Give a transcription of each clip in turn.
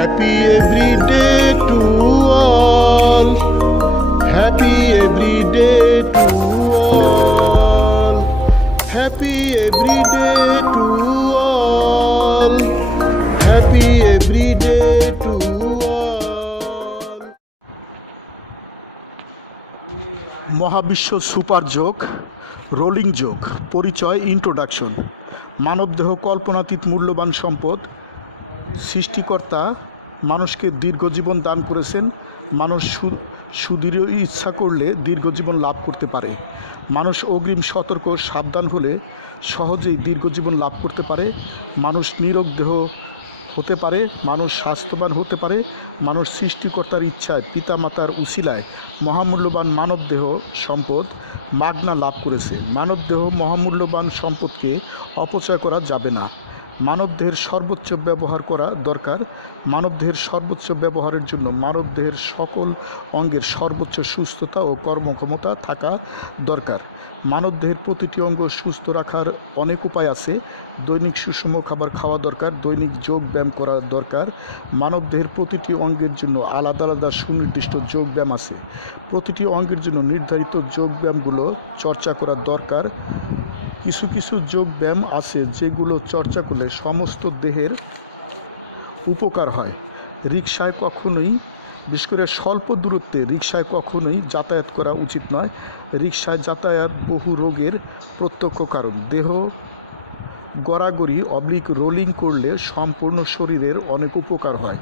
Happy every day to all. Happy every day to all. Happy every day to all. Happy every day to all. মহাবিশ্ব super যোগ, rolling যোগ, পরিচয়, introduction. মানবদেহ কল্পনাতীত মূল্যবান সম্পদ। সৃষ্টিকর্তা মানুষকে দীর্ঘজীবন দান করেছেন। মানুষ সুদৃঢ় ইচ্ছা করলে দীর্ঘজীবন লাভ করতে পারে। মানুষ অগ্রিম সতর্ক সাবধান হলে সহজেই দীর্ঘজীবন লাভ করতে পারে। মানুষ নিরোগ দেহ হতে পারে, মানুষ স্বাস্থ্যবান হতে পারে। মানুষ সৃষ্টিকর্তার ইচ্ছায় পিতামাতার উসিলায় মহামূল্যবান মানবদেহ সম্পদ মাগনা লাভ করেছে। মানবদেহ মহামূল্যবান সম্পদকে অপচয় করা যাবে না। মানবদেহের সর্বোচ্চ ব্যবহার করা দরকার। মানবদেহের সর্বোচ্চ ব্যবহারের জন্য মানবদেহের সকল অঙ্গের সর্বোচ্চ সুস্থতা ও কর্মক্ষমতা থাকা দরকার। মানবদেহের প্রতিটি অঙ্গ সুস্থ রাখার অনেক উপায় আছে। দৈনিক সুষম খাবার খাওয়া দরকার, দৈনিক যোগ ব্যায়াম করা দরকার। মানবদেহের প্রতিটি অঙ্গের জন্য আলাদা আলাদা সুনির্দিষ্ট যোগ ব্যায়াম আছে। প্রতিটি অঙ্গের জন্য নির্ধারিত যোগ ব্যায়ামগুলো চর্চা করা দরকার। কিছু কিছু যোগ ব্যায়াম আছে যেগুলো চর্চা করলে সমস্ত দেহের উপকার হয়। রিকশায় কখনোই, বিশেষ করে স্বল্প দূরত্বে রিকশায় কখনোই যাতায়াত করা উচিত নয়। রিকশায় যাতায়াত বহু রোগের প্রত্যক্ষ কারণ। দেহ গড়াগড়ি অবলিক রোলিং করলে সম্পূর্ণ শরীরের অনেক উপকার হয়।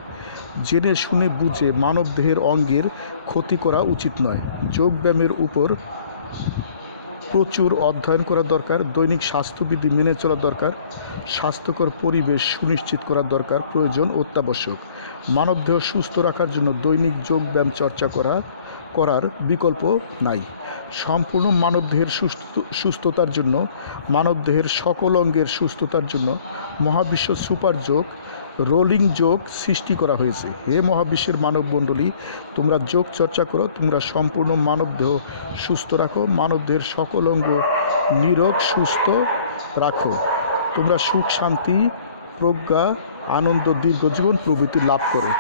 জেনে শুনে বুঝে মানবদেহের অঙ্গের ক্ষতি করা উচিত নয়। যোগব্যায়ামের উপর প্রচুর অধ্যয়ন করা দরকার। দৈনিক স্বাস্থ্যবিধি মেনে চলা দরকার। স্বাস্থ্যকর পরিবেশ সুনিশ্চিত করা দরকার, প্রয়োজন, অত্যাবশ্যক। মানবদেহ সুস্থ রাখার জন্য দৈনিক যোগব্যায়াম চর্চা করার বিকল্প নাই। সম্পূর্ণ মানবদেহের সুস্থতার জন্য, মানবদেহের সকল অঙ্গের সুস্থতার জন্য মহাবিশ্ব সুপার যোগ, রোলিং যোগ সৃষ্টি করা হয়েছে। হে মহাবিশ্বের মানবমণ্ডলী, তোমরা যোগ চর্চা করো। তোমরা সম্পূর্ণ মানবদেহ সুস্থ রাখো। মানবদেহের সকল অঙ্গ নিরোগ সুস্থ রাখো। তোমরা সুখ, শান্তি, প্রজ্ঞা, আনন্দ, দীর্ঘজীবন প্রভৃতি লাভ করো।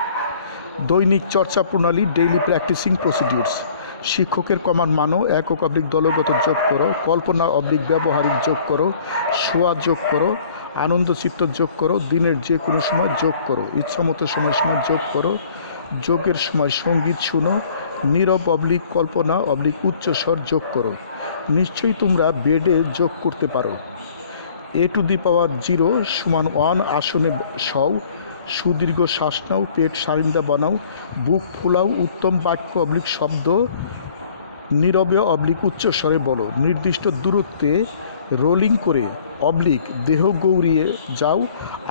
দৈনিক চর্চা প্রণালী, ডেইলি প্র্যাকটিসিং প্রসিডিউরস। শিক্ষকের কমান্ড মানো। একক অবলিক দলগত যোগ করো। কল্পনা অবলিক ব্যবহারিক যোগ করো। শোয়া যোগ করো। আনন্দ চিত্ত যোগ করো। দিনের যে কোনো সময় যোগ করো। ইচ্ছামতো সময় যোগ করো। যোগের সময় সঙ্গীত শুনো। নীরব অবলিক কল্পনা অবলিক উচ্চস্বর যোগ করো। নিশ্চয়ই তোমরা বেডে যোগ করতে পারো। a⁻0 = 1 আসনে শও। সুদীর্ঘ শ্বাস নাও। পেট সারিন্দা বানাও। বুক ফুলাও। উত্তম বাক্য অবলিক শব্দ নীরবে অবলিক উচ্চস্বরে বলো। নির্দিষ্ট দূরত্বে রোলিং করে অবলিক দেহ গৌড়িয়ে যাও,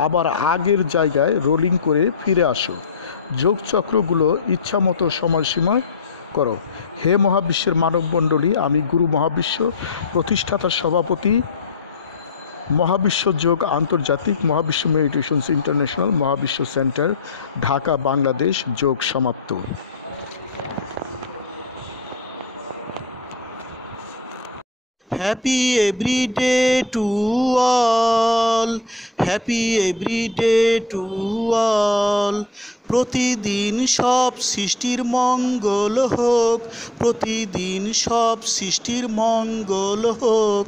আবার আগের জায়গায় রোলিং করে ফিরে আসো। যোগচক্রগুলো ইচ্ছামতো সময়সীমায় করো। হে মহাবিশ্বের মানবমণ্ডলী, আমি গুরু মহাবিশ্ব, প্রতিষ্ঠাতা সভাপতি, মহাবিশ্ব যোগ আন্তর্জাতিক, মহাবিশ্ব মেডিটেশনস ইন্টারন্যাশনাল, মহাবিশ্ব সেন্টার, ঢাকা, বাংলাদেশ। যোগ সমাপ্ত। Happy every day to all. Happy every day to all. প্রতিদিন সব সৃষ্টির মঙ্গল হোক। প্রতিদিন সব সৃষ্টির মঙ্গল হোক।